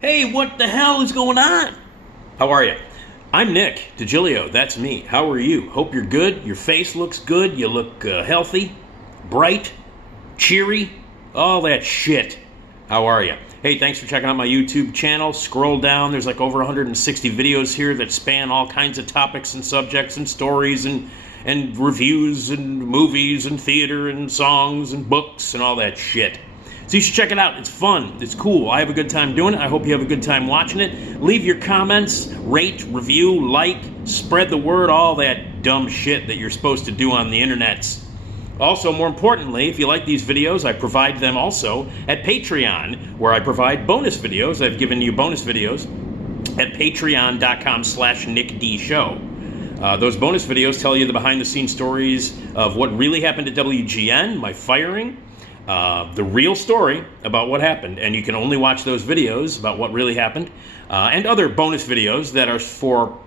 Hey, what the hell is going on? How are you? I'm Nick Digilio. That's me. How are you? Hope you're good. Your face looks good. You look healthy, bright, cheery, all that shit. How are you? Hey, thanks for checking out my YouTube channel. Scroll down. There's like over 160 videos here that span all kinds of topics and subjects and stories and reviews and movies and theater and songs and books and all that shit. So you should check it out. It's fun. It's cool. I have a good time doing it. I hope you have a good time watching it. Leave your comments, rate, review, like, spread the word, all that dumb shit that you're supposed to do on the internets. Also, more importantly, if you like these videos, I provide them also at Patreon, where I provide bonus videos. I've given you bonus videos at patreon.com/NickDShow. Those bonus videos tell you the behind-the-scenes stories of what really happened at WGN, my firing, the real story about what happened, and you can only watch those videos about what really happened, and other bonus videos that are for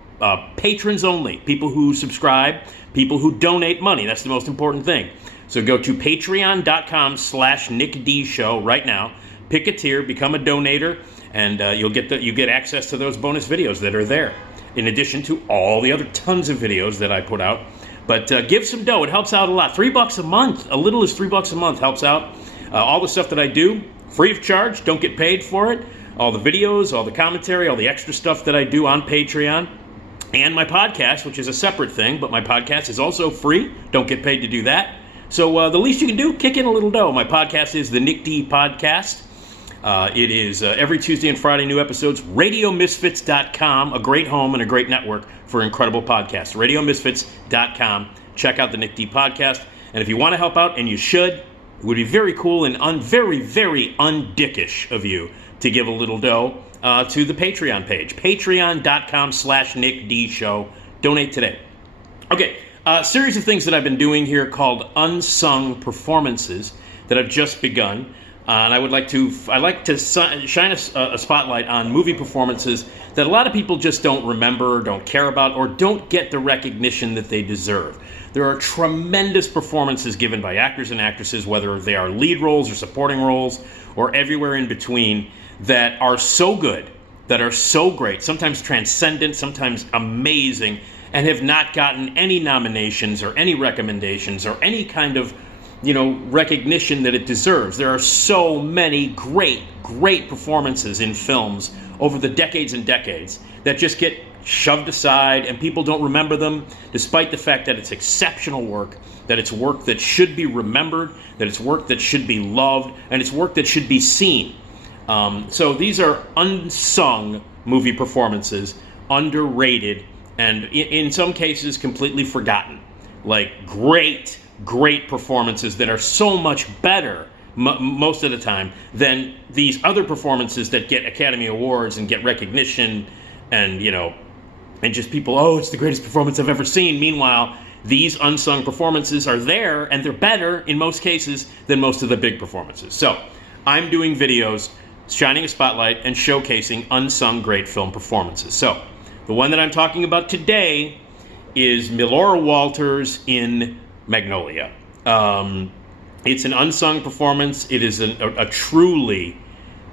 patrons only, people who subscribe, people who donate money. That's the most important thing. So go to patreon.com/NickDShow right now, pick a tier, become a donator, and you get access to those bonus videos that are there, in addition to all the other tons of videos that I put out. But give some dough. It helps out a lot. $3 a month, a little as $3 a month helps out. All the stuff that I do, free of charge, don't get paid for it. All the videos, all the commentary, all the extra stuff that I do on Patreon. And my podcast, which is a separate thing, but my podcast is also free. Don't get paid to do that. So the least you can do, kick in a little dough. My podcast is the Nick D Podcast. It is every Tuesday and Friday, new episodes. RadioMisfits.com, a great home and a great network for incredible podcasts. RadioMisfits.com. Check out the Nick D Podcast. And if you want to help out, and you should, it would be very cool and very, very undickish of you to give a little dough to the Patreon page. Patreon.com/NickDShow. Donate today. Okay, a series of things that I've been doing here called Unsung Performances that I've just begun. And I like to shine a spotlight on movie performances that a lot of people just don't remember, or don't care about, or don't get the recognition that they deserve. There are tremendous performances given by actors and actresses, whether they are lead roles or supporting roles or everywhere in between, that are so good, that are so great, sometimes transcendent, sometimes amazing, and have not gotten any nominations or any recommendations or any kind of recognition that it deserves. There are so many great performances in films over the decades and decades that just get shoved aside and people don't remember them, despite the fact that it's exceptional work, that it's work that should be remembered, that it's work that should be loved, and it's work that should be seen. So these are unsung movie performances, underrated, and in some cases completely forgotten. Like great performances that are so much better most of the time than these other performances that get Academy Awards and get recognition and just people, oh, it's the greatest performance I've ever seen. Meanwhile, these unsung performances are there, and they're better in most cases than most of the big performances. So I'm doing videos shining a spotlight and showcasing unsung great film performances. So the one that I'm talking about today is Melora Walters in Magnolia. It's an unsung performance. It is a truly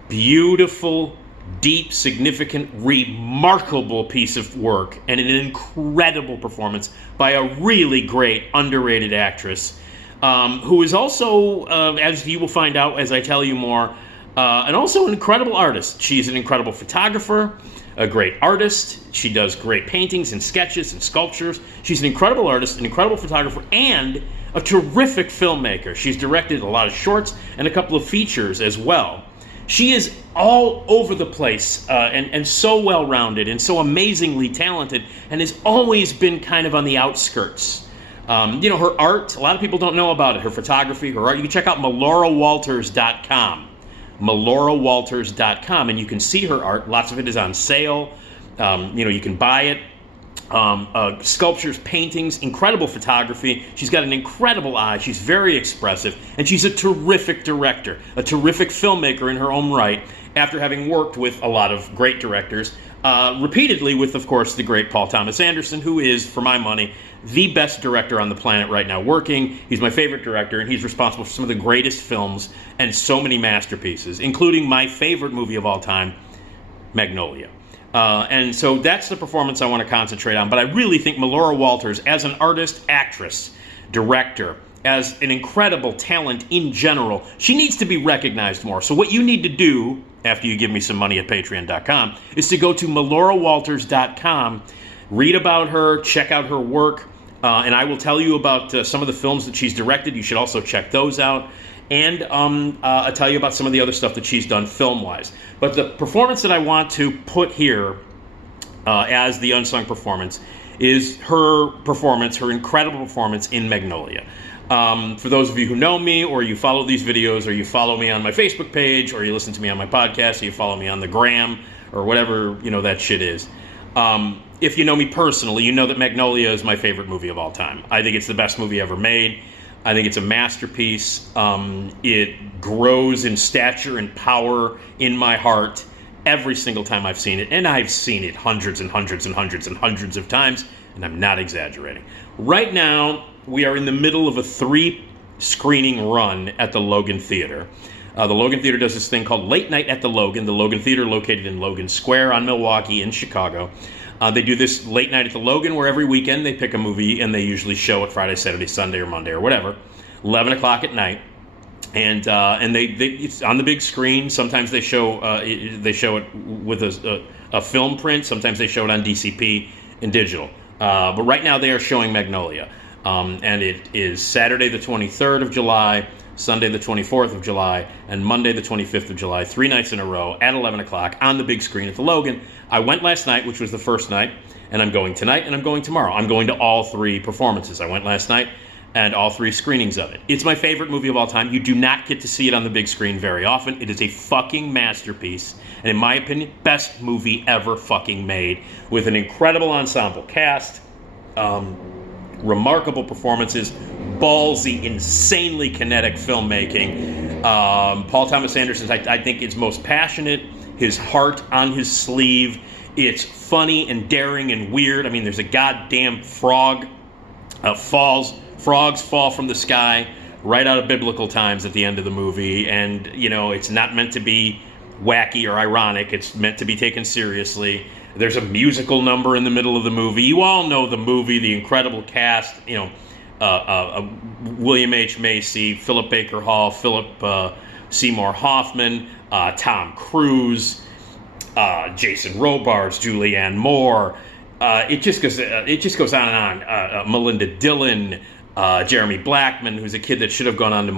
beautiful, deep, significant, remarkable piece of work and an incredible performance by a really great, underrated actress who is also, as you will find out as I tell you more, and also an incredible artist. She's an incredible photographer, a great artist. She does great paintings and sketches and sculptures. She's an incredible artist, an incredible photographer, and a terrific filmmaker. She's directed a lot of shorts and a couple of features as well. She is all over the place and so well-rounded and so amazingly talented, and has always been kind of on the outskirts. Her art, a lot of people don't know about it. Her photography, her art. You can check out MeloraWalters.com. MeloraWalters.com, and you can see her art. Lots of it is on sale. You can buy it. Sculptures, paintings, incredible photography. She's got an incredible eye. She's very expressive, and she's a terrific director, a terrific filmmaker in her own right, after having worked with a lot of great directors, repeatedly with, of course, the great Paul Thomas Anderson, who is, for my money, the best director on the planet right now working. He's my favorite director, and he's responsible for some of the greatest films and so many masterpieces, including my favorite movie of all time, Magnolia. And so that's the performance I want to concentrate on. But I really think Melora Walters, as an artist, actress, director, as an incredible talent in general, she needs to be recognized more. So what you need to do, after you give me some money at patreon.com, is to go to melorawalters.com, read about her, check out her work, and I will tell you about some of the films that she's directed. You should also check those out. And I'll tell you about some of the other stuff that she's done film-wise. But the performance that I want to put here as the unsung performance is her performance, her incredible performance in Magnolia. For those of you who know me, or you follow these videos, or you follow me on my Facebook page, or you listen to me on my podcast, or you follow me on the gram, or whatever, that shit is. If you know me personally, you know that Magnolia is my favorite movie of all time. I think it's the best movie ever made. I think it's a masterpiece. It grows in stature and power in my heart every single time I've seen it. And I've seen it hundreds and hundreds and hundreds and hundreds of times, and I'm not exaggerating. Right now, we are in the middle of a 3-screening run at the Logan Theater. The Logan Theater does this thing called Late Night at the Logan Theater located in Logan Square on Milwaukee in Chicago. They do this late night at the Logan, where every weekend they pick a movie, and they usually show it Friday, Saturday, Sunday, or Monday, or whatever, 11 o'clock at night. And it's on the big screen. Sometimes they show it with a film print. Sometimes they show it on DCP and digital. But right now they are showing Magnolia. And it is Saturday the 23rd of July, Sunday the 24th of July, and Monday the 25th of July, 3 nights in a row at 11 o'clock on the big screen at the Logan. I went last night, which was the first night, and I'm going tonight, and I'm going tomorrow. I'm going to all 3 performances. I went last night, and all 3 screenings of it. It's my favorite movie of all time. You do not get to see it on the big screen very often. It is a fucking masterpiece, and in my opinion, best movie ever fucking made, with an incredible ensemble cast, remarkable performances, ballsy, insanely kinetic filmmaking. Paul Thomas Anderson, I think, is most passionate, his heart on his sleeve. It's funny and daring and weird. I mean, there's a goddamn frog frogs fall from the sky right out of biblical times at the end of the movie, and it's not meant to be wacky or ironic. It's meant to be taken seriously. There's a musical number in the middle of the movie. You all know the movie, the incredible cast, William H. Macy, Philip Baker Hall, Philip Seymour Hoffman, Tom Cruise, Jason Robards, Julianne Moore. It just goes on and on. Melinda Dillon, Jeremy Blackman, who's a kid that should have gone on to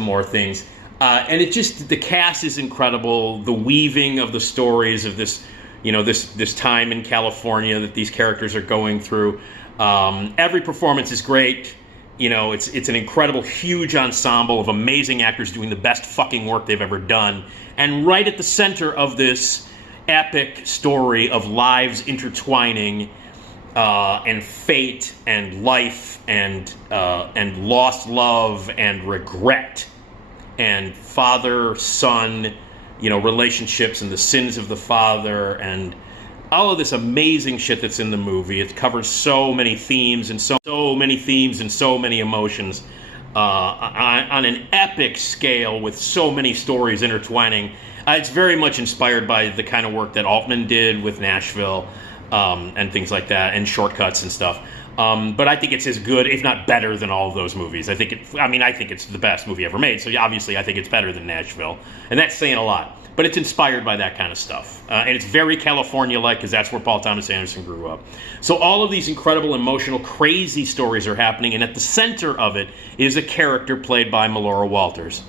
more things. And the cast is incredible. The weaving of the stories of this, this time in California that these characters are going through. Every performance is great. It's an incredible, huge ensemble of amazing actors doing the best fucking work they've ever done. And right at the center of this epic story of lives intertwining, and fate and life and lost love and regret and father-son, relationships and the sins of the father and all of this amazing shit that's in the movie. It covers so many themes and so many emotions on an epic scale with so many stories intertwining. It's very much inspired by the kind of work that Altman did with Nashville and things like that, and Shortcuts and stuff. But I think it's as good, if not better, than all of those movies. I think it's the best movie ever made. So obviously, I think it's better than Nashville, and that's saying a lot. But it's inspired by that kind of stuff, and it's very California-like because that's where Paul Thomas Anderson grew up. So all of these incredible, emotional, crazy stories are happening, and at the center of it is a character played by Melora Walters,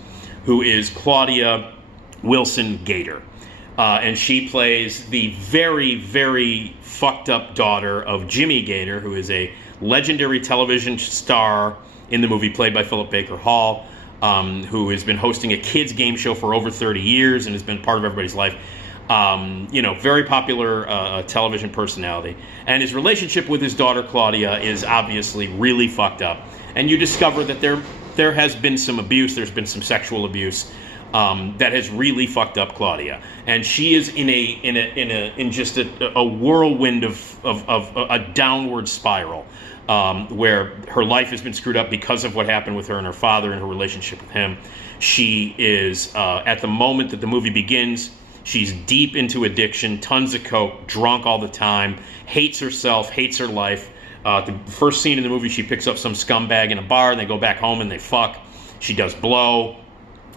who is Claudia Wilson Gator. And she plays the very, very fucked up daughter of Jimmy Gator, who is a legendary television star in the movie, played by Philip Baker Hall, who has been hosting a kids game show for over 30 years and has been part of everybody's life. Very popular television personality. And his relationship with his daughter Claudia is obviously really fucked up. And you discover that there has been some abuse, there's been some sexual abuse that has really fucked up Claudia, and she is in just a whirlwind of a downward spiral, where her life has been screwed up because of what happened with her and her father and her relationship with him. She is at the moment that the movie begins, She's deep into addiction, tons of coke, drunk all the time, hates herself, hates her life. The first scene in the movie, she picks up some scumbag in a bar, and they go back home and they fuck. She does blow.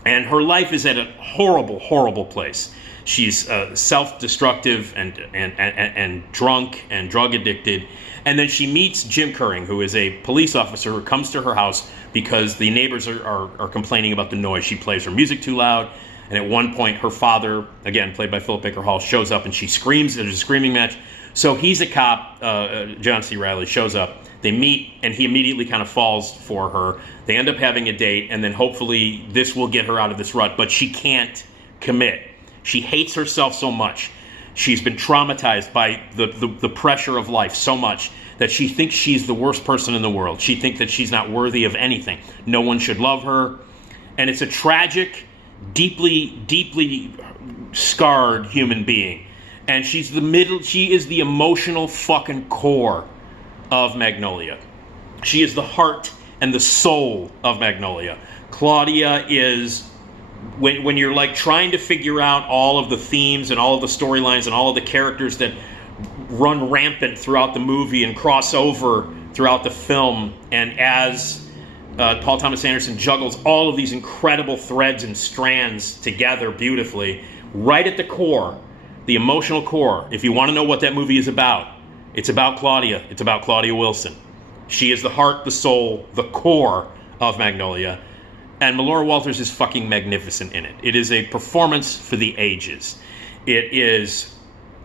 And her life is at a horrible, horrible place. She's self-destructive and drunk and drug addicted. And then she meets Jim Curring, who is a police officer who comes to her house because the neighbors are complaining about the noise. She plays her music too loud. And at one point, her father, again, played by Philip Baker Hall, shows up and she screams. There's a screaming match. So he's a cop. John C. Reilly shows up. They meet, and he immediately kind of falls for her. They end up having a date, and then hopefully this will get her out of this rut. But she can't commit. She hates herself so much. She's been traumatized by the pressure of life so much that she thinks she's the worst person in the world. She thinks that she's not worthy of anything. No one should love her. And it's a tragic, deeply, deeply scarred human being. And she is the emotional fucking core of Magnolia. She is the heart and the soul of Magnolia. Claudia is, when you're like trying to figure out all of the themes and all of the storylines and all of the characters that run rampant throughout the movie and cross over throughout the film, and as Paul Thomas Anderson juggles all of these incredible threads and strands together beautifully, right at the core, the emotional core, if you want to know what that movie is about, it's about Claudia. It's about Claudia Wilson. She is the heart, the soul, the core of Magnolia. And Melora Walters is fucking magnificent in it. It is a performance for the ages. It is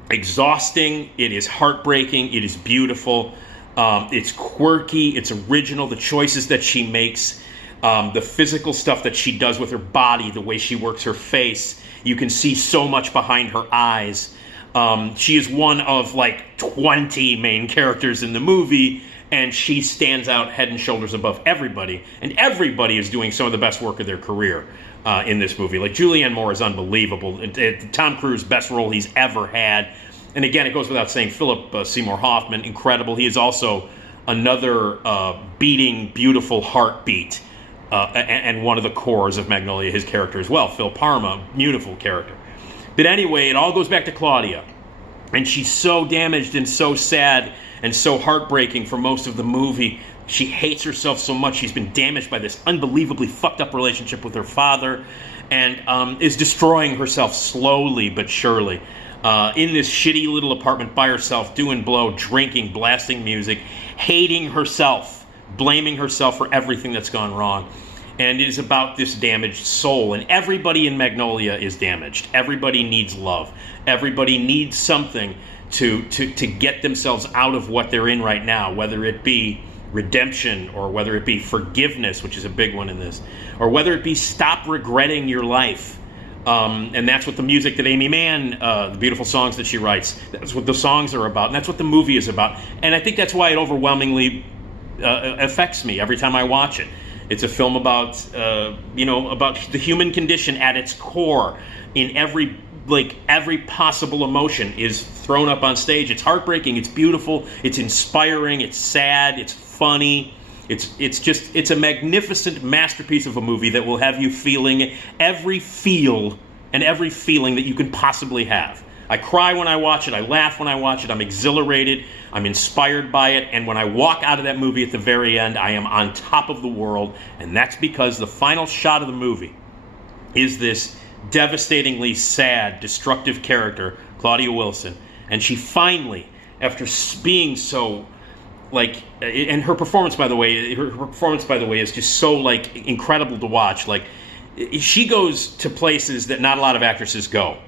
exhausting. It is heartbreaking. It is beautiful. It's quirky. It's original. The choices that she makes, the physical stuff that she does with her body, the way she works her face. You can see so much behind her eyes. She is one of like 20 main characters in the movie, and she stands out head and shoulders above everybody. And everybody is doing some of the best work of their career in this movie. Like Julianne Moore is unbelievable. Tom Cruise, best role he's ever had. And again, it goes without saying, Philip Seymour Hoffman, incredible. He is also another beating, beautiful heartbeat. And one of the cores of Magnolia, his character as well. Phil Parma, beautiful character. But anyway, it all goes back to Claudia. And she's so damaged and so sad and so heartbreaking for most of the movie. She hates herself so much. She's been damaged by this unbelievably fucked up relationship with her father, and is destroying herself slowly but surely. In this shitty little apartment by herself, doing blow, drinking, blasting music, hating herself, blaming herself for everything that's gone wrong. And it is about this damaged soul. And everybody in Magnolia is damaged. Everybody needs love. Everybody needs something to get themselves out of what they're in right now, whether it be redemption or whether it be forgiveness, which is a big one in this, or whether it be stop regretting your life. And that's what the music that Amy Mann, the beautiful songs that she writes, that's what the songs are about. And that's what the movie is about. And I think that's why it overwhelmingly affects me every time I watch it. It's a film about, about the human condition at its core. In every possible emotion is thrown up on stage. It's heartbreaking. It's beautiful. It's inspiring. It's sad. It's funny. It's a magnificent masterpiece of a movie that will have you feeling every feel and every feeling that you can possibly have. I cry when I watch it. I laugh when I watch it. I'm exhilarated. I'm inspired by it. And when I walk out of that movie at the very end, I am on top of the world. And that's because the final shot of the movie is this devastatingly sad, destructive character, Claudia Wilson. And she finally, after being so, and her performance, by the way, is just so, incredible to watch. She goes to places that not a lot of actresses go.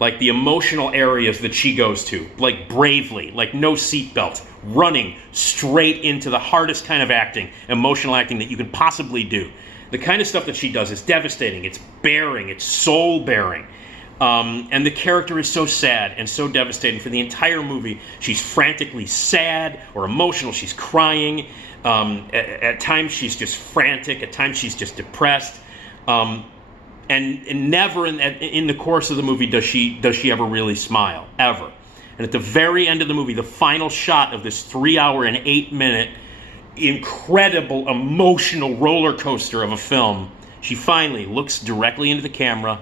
Like the emotional areas that she goes to, bravely, no seatbelt, running straight into the hardest kind of acting, emotional acting that you can possibly do. The kind of stuff that she does is devastating. It's bearing. It's soul-bearing. And the character is so sad and so devastating. For the entire movie, she's frantically sad or emotional. She's crying. At times, she's just frantic. At times, she's just depressed. And never in the course of the movie does she ever really smile, ever. And at the very end of the movie, the final shot of this 3-hour and 8-minute incredible emotional roller coaster of a film, she finally looks directly into the camera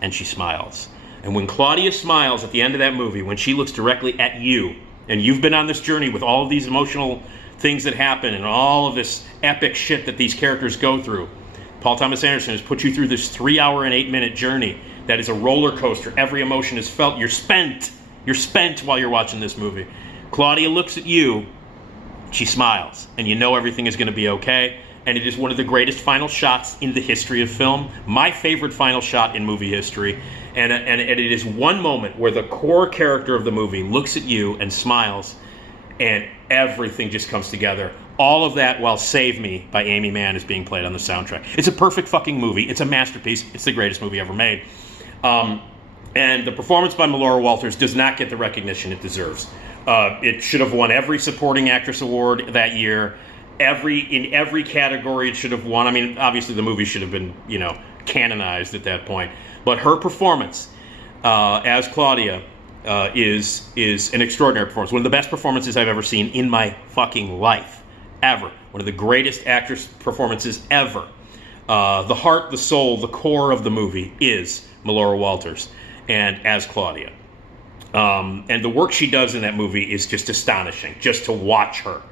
and she smiles. And when Claudia smiles at the end of that movie, when she looks directly at you, and you've been on this journey with all of these emotional things that happen and all of this epic shit that these characters go through, Paul Thomas Anderson has put you through this 3-hour and 8-minute journey that is a roller coaster. Every emotion is felt. You're spent. You're spent while you're watching this movie. Claudia looks at you, she smiles, and you know everything is going to be okay. And it is one of the greatest final shots in the history of film. My favorite final shot in movie history. And it is one moment where the core character of the movie looks at you and smiles, and everything just comes together. All of that while Save Me by Amy Mann is being played on the soundtrack. It's a perfect fucking movie. It's a masterpiece. It's the greatest movie ever made. And the performance by Melora Walters does not get the recognition it deserves. It should have won every supporting actress award that year. In every category it should have won. I mean, obviously the movie should have been, canonized at that point. But her performance as Claudia is an extraordinary performance. One of the best performances I've ever seen in my fucking life. Ever. One of the greatest actress performances ever. The heart, the soul, the core of the movie is Melora Walters and as Claudia. And the work she does in that movie is just astonishing. Just to watch her.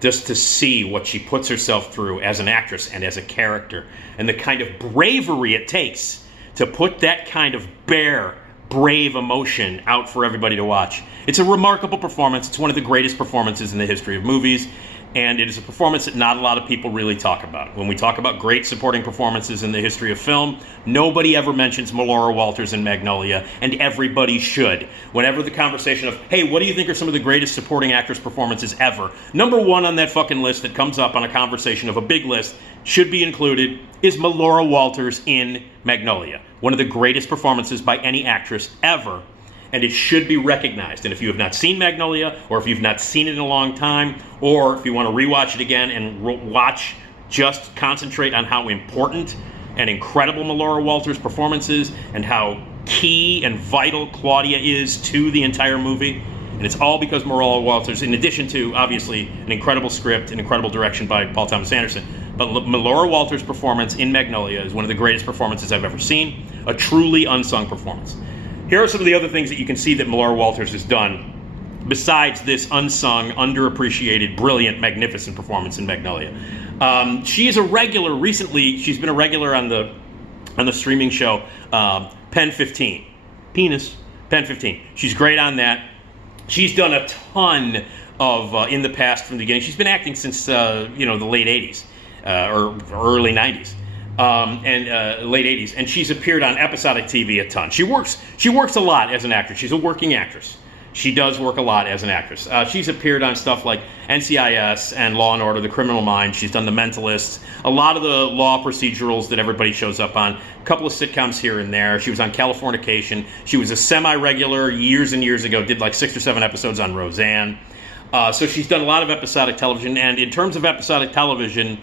Just to see what she puts herself through as an actress and as a character. And the kind of bravery it takes to put that kind of brave emotion out for everybody to watch. It's a remarkable performance. It's one of the greatest performances in the history of movies. And it is a performance that not a lot of people really talk about. When we talk about great supporting performances in the history of film, nobody ever mentions Melora Walters in Magnolia, and everybody should. Whenever the conversation of, hey, what do you think are some of the greatest supporting actress performances ever? Number one on that fucking list that comes up on a conversation of a big list should be included is Melora Walters in Magnolia. One of the greatest performances by any actress ever. And it should be recognized. And if you have not seen Magnolia, or if you've not seen it in a long time, or if you want to rewatch it again and just concentrate on how important and incredible Melora Walters' performance is, and how key and vital Claudia is to the entire movie. And it's all because Melora Walters, in addition to, obviously, an incredible script, an incredible direction by Paul Thomas Anderson, but Melora Walters' performance in Magnolia is one of the greatest performances I've ever seen. A truly unsung performance. Here are some of the other things that you can see that Melora Walters has done besides this unsung, underappreciated, brilliant, magnificent performance in Magnolia. She is a regular. Recently, she's been a regular on the streaming show Pen 15. Pen 15. She's great on that. She's done a ton of in the past from the beginning. She's been acting since the late 80s or early 90s. Late 80s, and she's appeared on episodic TV a ton. She works a lot as an actress. She's a working actress. She does work a lot as an actress. She's appeared on stuff like NCIS and Law and Order, The Criminal Minds. She's done The Mentalist, a lot of the law procedurals that everybody shows up on, a couple of sitcoms here and there. She was on Californication. She was a semi-regular years and years ago, did like 6 or 7 episodes on Roseanne. So she's done a lot of episodic television, and in terms of episodic television,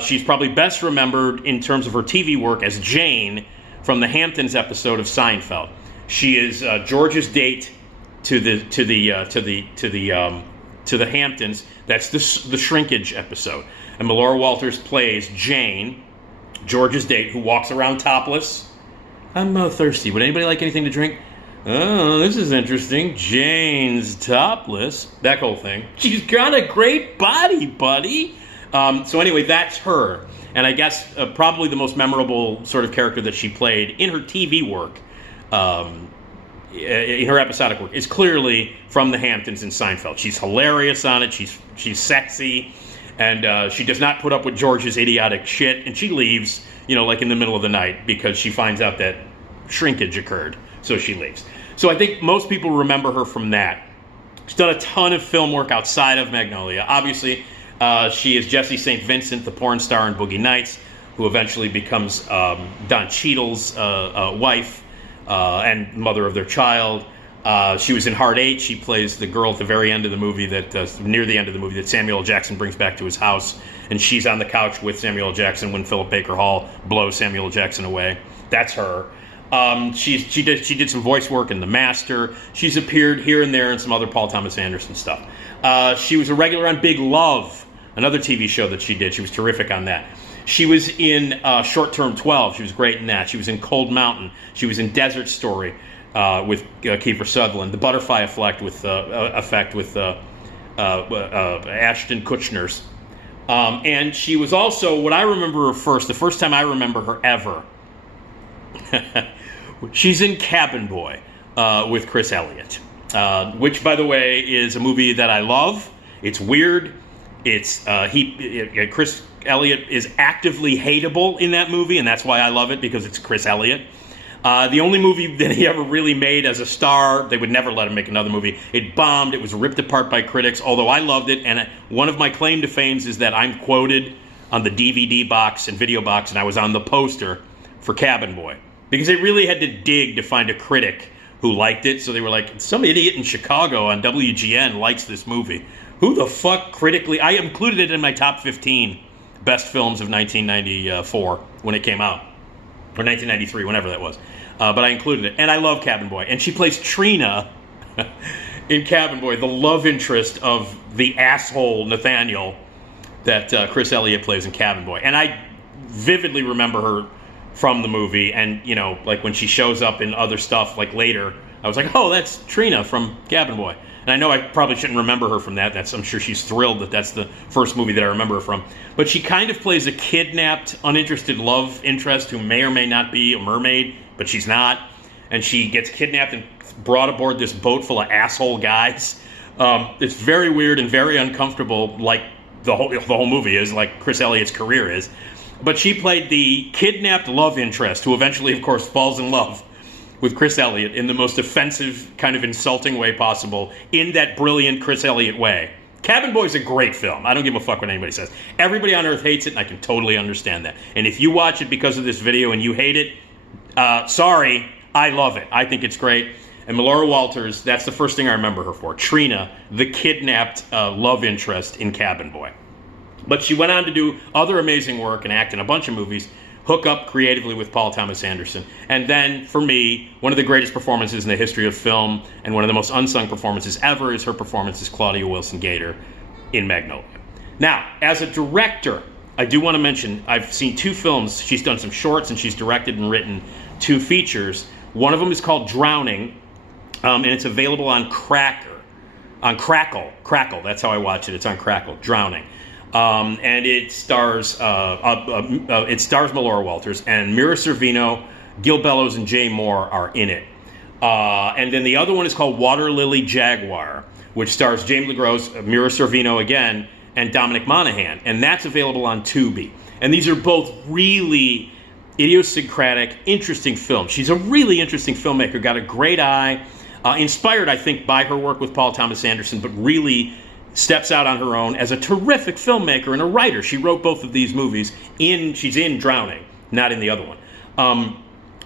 she's probably best remembered in terms of her TV work as Jane from the Hamptons episode of Seinfeld. She is George's date to the Hamptons. That's the shrinkage episode. And Melora Walters plays Jane, George's date, who walks around topless. I'm thirsty. Would anybody like anything to drink? Oh, this is interesting. Jane's topless. That whole thing. She's got a great body, buddy. So anyway, that's her. And I guess probably the most memorable sort of character that she played in her TV work, in her episodic work, is clearly from the Hamptons and Seinfeld. She's hilarious on it. She's sexy. And she does not put up with George's idiotic shit. And she leaves, like in the middle of the night because she finds out that shrinkage occurred. So she leaves. So I think most people remember her from that. She's done a ton of film work outside of Magnolia. Obviously, she is Jessie St. Vincent, the porn star in Boogie Nights, who eventually becomes Don Cheadle's wife and mother of their child. She was in Hard Eight. She plays the girl at the very end of the movie, near the end of the movie, that Samuel L. Jackson brings back to his house. And she's on the couch with Samuel L. Jackson when Philip Baker Hall blows Samuel L. Jackson away. That's her. She did some voice work in The Master. She's appeared here and there in some other Paul Thomas Anderson stuff. She was a regular on Big Love, another TV show that she did. She was terrific on that. She was in Short Term 12. She was great in that. She was in Cold Mountain. She was in Desert Story with Kiefer Sutherland. The Butterfly Effect with Ashton Kutcher's. And she was also, what I remember her first, the first time I remember her ever, she's in Cabin Boy with Chris Elliott, which, by the way, is a movie that I love. It's weird. Chris Elliott is actively hateable in that movie, and that's why I love it, because it's Chris Elliott. The only movie that he ever really made as a star, they would never let him make another movie. It bombed. It was ripped apart by critics, although I loved it. And one of my claim to fame is that I'm quoted on the DVD box and video box, and I was on the poster for Cabin Boy, because they really had to dig to find a critic who liked it. So they were like, some idiot in Chicago on WGN likes this movie. Who the fuck critically? I included it in my top 15 best films of 1994 when it came out, or 1993, whenever that was. But I included it, and I love Cabin Boy. And she plays Trina in Cabin Boy, the love interest of the asshole Nathaniel that Chris Elliott plays in Cabin Boy. And I vividly remember her from the movie, and, you know, like when she shows up in other stuff, like later, I was like, oh, that's Trina from Cabin Boy. And I know I probably shouldn't remember her from that. I'm sure she's thrilled that that's the first movie that I remember her from. But she kind of plays a kidnapped, uninterested love interest who may or may not be a mermaid, but she's not. And she gets kidnapped and brought aboard this boat full of asshole guys. It's very weird and very uncomfortable, like the whole movie is, like Chris Elliott's career is. But she played the kidnapped love interest, who eventually, of course, falls in love with Chris Elliott in the most offensive, kind of insulting way possible, in that brilliant Chris Elliott way. Cabin Boy is a great film. I don't give a fuck what anybody says. Everybody on Earth hates it, and I can totally understand that. And if you watch it because of this video and you hate it, sorry, I love it. I think it's great. And Melora Walters, that's the first thing I remember her for. Trina, the kidnapped love interest in Cabin Boy. But she went on to do other amazing work and act in a bunch of movies, hook up creatively with Paul Thomas Anderson. And then, for me, one of the greatest performances in the history of film, and one of the most unsung performances ever, is her performance as Claudia Wilson Gator in Magnolia. Now, as a director, I do want to mention, I've seen 2 films. She's done some shorts, and she's directed and written 2 features. One of them is called Drowning, and it's available on Crackle. That's how I watch it. It's on Crackle. Drowning. And it stars Melora Walters, and Mira Sorvino, Gil Bellows, and Jay Moore are in it. And then the other one is called Water Lily Jaguar, which stars James LeGros, Mira Sorvino again, and Dominic Monaghan. And that's available on Tubi. And these are both really idiosyncratic, interesting films. She's a really interesting filmmaker, got a great eye, inspired, I think, by her work with Paul Thomas Anderson, but really steps out on her own as a terrific filmmaker and a writer. She wrote both of these movies. She's in Drowning, not in the other one.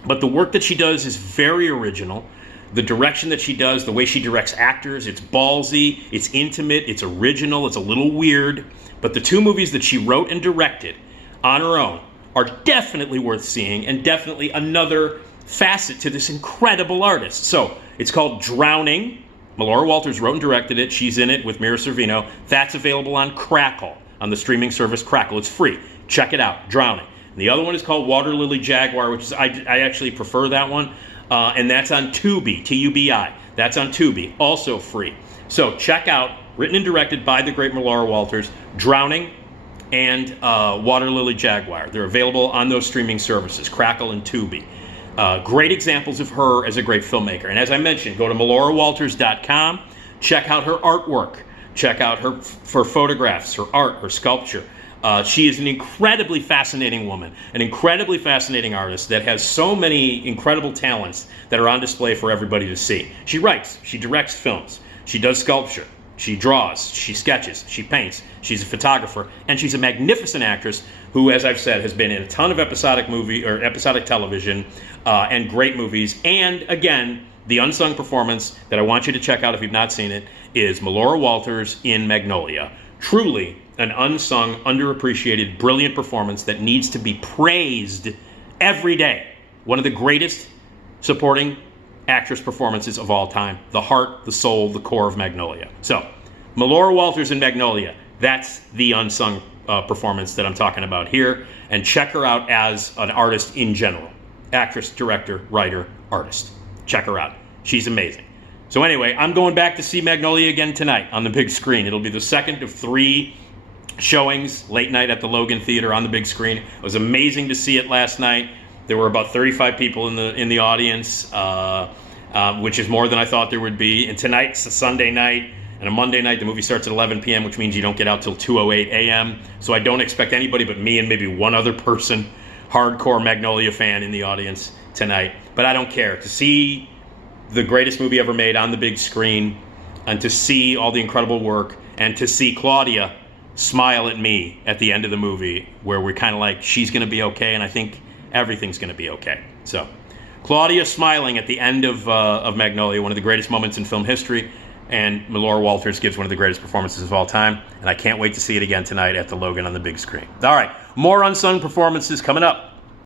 But the work that she does is very original. The direction that she does, the way she directs actors, it's ballsy, it's intimate, it's original, it's a little weird. But the 2 movies that she wrote and directed on her own are definitely worth seeing, and definitely another facet to this incredible artist. So it's called Drowning. Melora Walters wrote and directed it. She's in it with Mira Sorvino. That's available on Crackle, on the streaming service Crackle. It's free. Check it out. Drowning. And the other one is called Water Lily Jaguar, which is I actually prefer that one. And that's on Tubi, Tubi. That's on Tubi, also free. So check out, written and directed by the great Melora Walters, Drowning and Water Lily Jaguar. They're available on those streaming services, Crackle and Tubi. Great examples of her as a great filmmaker. And as I mentioned, go to melorawalters.com, check out her artwork, check out her photographs, her art, her sculpture. She is an incredibly fascinating woman, an incredibly fascinating artist that has so many incredible talents that are on display for everybody to see. She writes, she directs films, she does sculpture, she draws, she sketches, she paints, she's a photographer, and she's a magnificent actress who, as I've said, has been in a ton of episodic television and great movies. And again, the unsung performance that I want you to check out if you've not seen it is Melora Walters in Magnolia. Truly an unsung, underappreciated, brilliant performance that needs to be praised every day. One of the greatest supporting actress performances of all time. The heart, the soul, the core of Magnolia. So, Melora Walters in Magnolia. That's the unsung performance that I'm talking about here, and check her out as an artist in general. Actress, director, writer, artist. Check her out. She's amazing. So anyway, I'm going back to see Magnolia again tonight on the big screen. It'll be the second of 3 showings, late night at the Logan Theater on the big screen. It was amazing to see it last night. There were about 35 people in the audience, which is more than I thought there would be. And tonight's a Sunday night, and a Monday night the movie starts at 11 p.m., which means you don't get out till 2:08 a.m. So I don't expect anybody but me and maybe one other person, hardcore Magnolia fan, in the audience tonight. But I don't care. To see the greatest movie ever made on the big screen, and to see all the incredible work, and to see Claudia smile at me at the end of the movie, where we're kind of like, she's going to be okay, and I think everything's going to be okay. So Claudia smiling at the end of Magnolia, one of the greatest moments in film history, and Melora Walters gives one of the greatest performances of all time, and I can't wait to see it again tonight at the Logan on the big screen. All right, more unsung performances coming up.